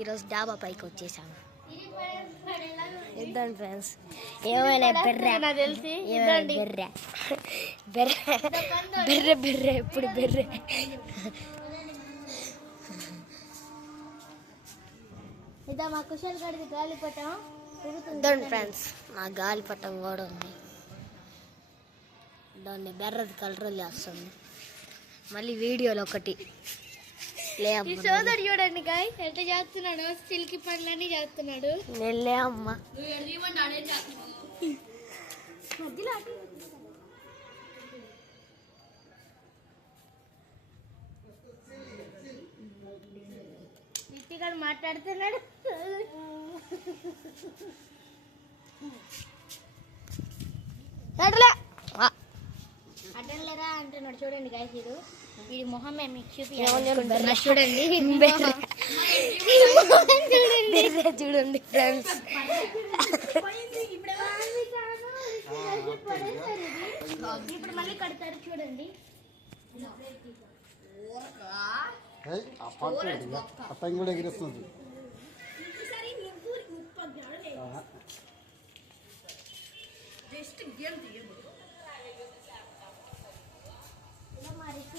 ఈరోజు డాబా పైకి వచ్చేసాము. ఇద్దండి ఫ్రెండ్స్, ఏమైనా బెర్రె బెర్రె బెర్రె బెర్రె బెర్రె ఇప్పుడు బెర్రె. ఇద్దండి ఫ్రెండ్స్, నా గాలిపటం కూడా ఉంది. దాన్ని బెర్రది కలర్ చేస్తుంది. మళ్ళీ వీడియోలో ఒకటి సోదరు చూడండి గాయ్ ఎట్లా చేస్తున్నాడు, సిల్కి పనులన్నీ చేస్తున్నాడు. నెల్లే అమ్మ నిత్తిగాడు మాట్లాడుతున్నాడు. అడ్డంలేరా అంటున్నాడు. చూడండి గాయస్, ఇది మొహమే మీకు చూపించాలి. చూడండి చూడండి ఫ్రెండ్స్, ఇప్పుడు మళ్ళీ కడతారు చూడండి. కూడా ఎగిరిస్తుంది.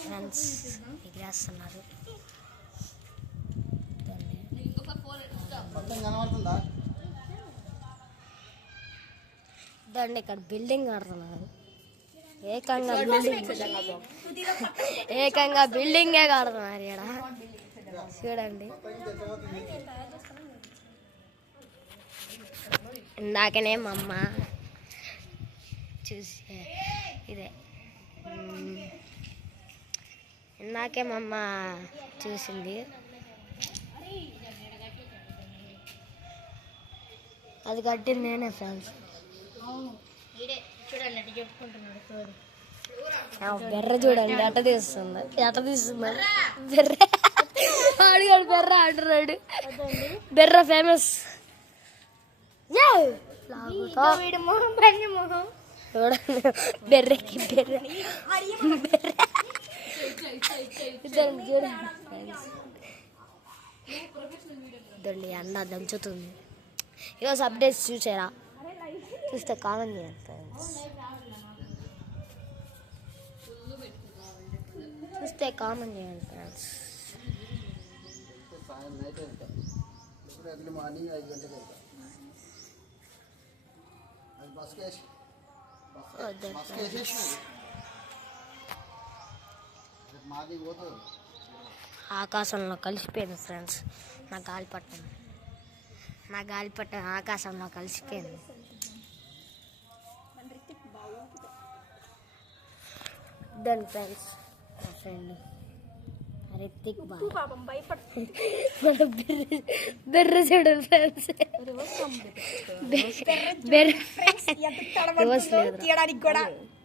ఫ్రెండ్స్ ఎగిరేస్తున్నారు. దాన్ని ఇక్కడ బిల్డింగ్ కడుతున్నారు. ఏకంగా బిల్డింగే కడుతున్నారు ఇక్కడ. చూడండి, ఇందాకనే మా అమ్మ చూసి ఇందాకే మా అమ్మ చూసింది. అది కట్టింది నేనే ఫ్రెండ్స్. బెర్ర చూడండి ఎట్ట తీస్తుంది, బెర్ర ఆడుగాడు బెర్ర ఆడున్నాడు. బెర్ర ఫేమస్. బెర్రకి బెర్ర చూడండి, ఎండ దంచుతుంది. ఈరోజు అప్డేట్స్ చూసారా? చూస్తే కామెంట్ చేయండి ఫ్రెండ్స్, చూస్తే కామెంట్ చేయండి ఫ్రెండ్స్. ఆకాశంలో కలిసిపోయింది ఫ్రెండ్స్ నా గాలిపటం. ఆకాశంలో కలిసిపోయింది. దాని ఫ్రెండ్స్ నా ఫ్రెండ్ రితిక్ బెర్ర చూడండి ఫ్రెండ్స్.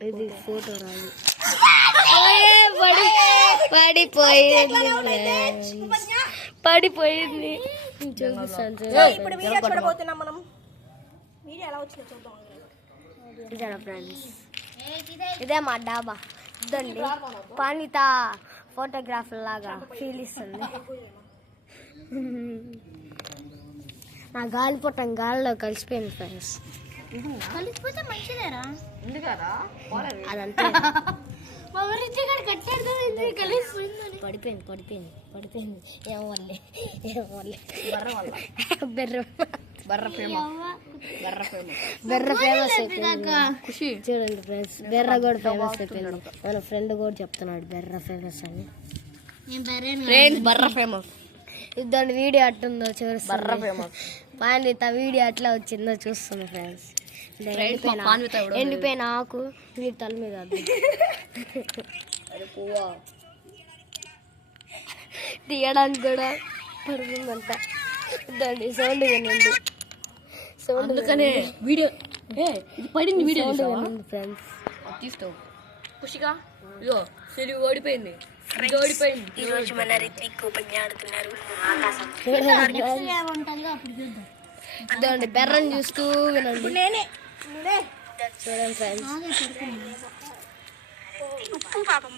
ఇది ఫోటో రాదు, పడిపోయింది. ఫ్రెండ్స్ ఇదే మా డాబా. ఇదండి పానిత ఫోటోగ్రాఫర్ లాగా ఫీల్ ఇస్తుంది. నా గాలిపటం గాలిలో కలిసిపోయింది ఫ్రెండ్స్. కలిసిపోతే మంచిదేరా, అదంతా పడిపోయింది. ఏమోలే బెర్ర ఫేమస్ అయిపోయింది. చూడండి ఫ్రెండ్స్, బెర్ర కూడా ఫేమస్ అయిపోయింది. మన ఫ్రెండ్ కూడా చెప్తున్నాడు బెర్ర ఫేమస్ అని. బెర్ర ఫేమస్. ఇద్దండి వీడియో అట్టుందో చూస్తుంది. పానిత వీడియో అట్లా వచ్చిందో చూస్తుంది ఫ్రెండ్స్. ఎండిపోయిన ఆకు వీడి తల మీద తీయడానికి కూడా పడుతుందంట. దాన్ని సౌండ్ వినండి, సౌండ్ వీడియో పడింది. వీడియో వినండి ఫ్రెండ్స్. ఖుషిగా ఓడిపోయింది. ఈరోజు మన రిత్విక్ ఓపెన్ ఆడుతున్నారు. బెర్రని చూస్తూ వినండి. చూడండి ఫ్రెండ్స్,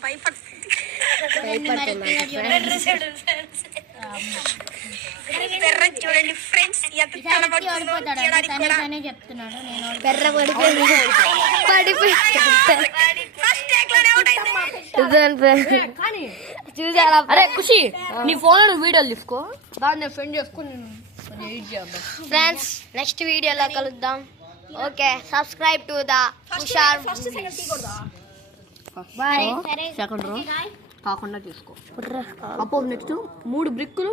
భయపడుతుంది. తనే చెప్తున్నాడు నేను బెర్ర పడిపోయింది చూసారా అరే ఖుషి నీ ఫోన్ లో వీడియోలు తీసుకో దాన్ని ఫ్రెండ్ చేసుకుని నేను ఎడిట్ చేద్దాం ఫ్రెండ్స్ నెక్స్ట్ వీడియోలో కలుద్దాం okay subscribe to the Hushar boy. Second row కాకుండా తీసుకో అప్పుడు నెక్స్ట్ 3 బ్రిక్కులు